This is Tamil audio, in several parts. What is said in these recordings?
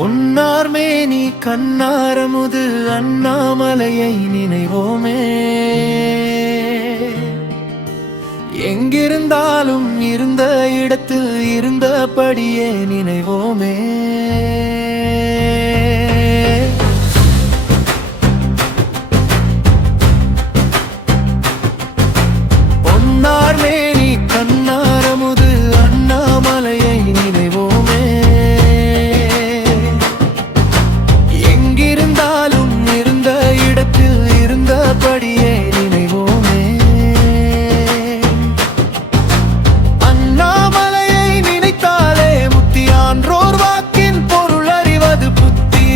பொன்னார்மேனி கண்ணாரமுது அண்ணாமலையை நினைவோமே. எங்கிருந்தாலும் இருந்த இடத்தில் இருந்தபடியே நினைவோமே. பொன்னார்மேனி கண்ணாரமுது அண்ணாமலையை நினைவோமே. எங்கிருந்தாலும் இருந்த இடத்தில் இருந்தபடியே நினைவோமே. அண்ணாமலையை நினைத்தாலே முத்தியான்றோர் வாக்கின் பொருள் அறிவது புத்தி.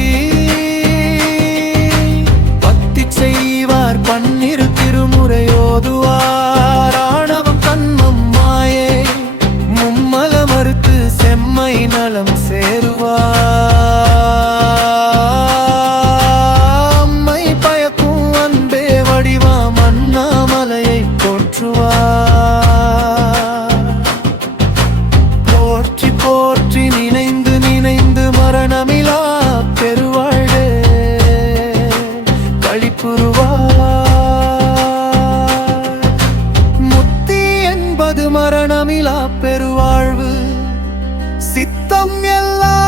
பக்தி செய்வார் பன்னிரு திருமுறையோதுவார். ஆணவம் கண்மம் மாயே மும்மல மறுத்து செம்மை நலம் சேருவார். போற்றி போற்றி நினைந்து நினைந்து மரணமிலா பெருவாழ்வே களிப்புறுவார். முத்தி என்பது மரணமிலா பெருவாழ்வு. சித்தம் எல்லாம்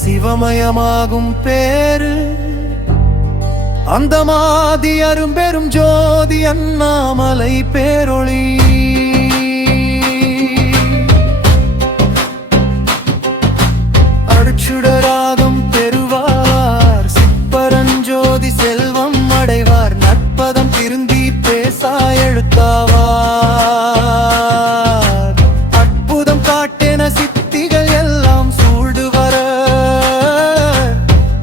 சிவமயமாகும் பேரு. அந்தமாதி அரும்பெரும் ஜோதி அண்ணாமலை பேரொளி. அருட்சுடராகம் பெறுவார் சிப்பரஞ்சோதி செல்வம் அடைவார். நட்பதம் திருந்தி பேசா எழுத்தாவார். அற்புதம் காட்டென சித்திகள் எல்லாம் சூழ்ந்து வர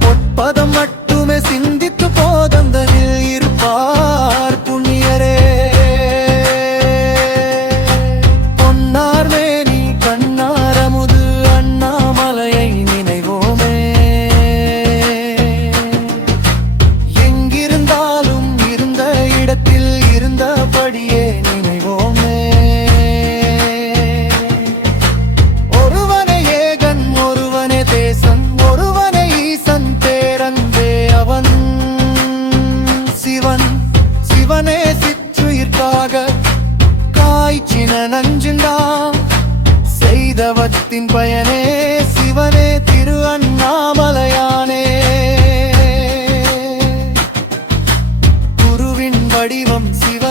பொற்பதம் மட்டுமே சிந்தித்து போதந்தனில் இருப்பார் புண்ணியரே. பொன்னார்மேனி கண்ணாரமுது அண்ணாமலையை நினைவோமே. எங்கிருந்தாலும் இருந்த இடத்தில் இருந்தபடியே நினைவோமே. ஒருவனே ஏகன் ஒருவனே தேசன் ஒருவனே ஈசன் பேரன்பே அவன் சிவன். சிவனே சிற்றுயிர்க்காக காய்ச்சின நஞ்சுண்டாம் செய்தவத்தின் பயனே. சிவனே திரு அண்ணாமலையானே. குருவின் வடிவம் சிவ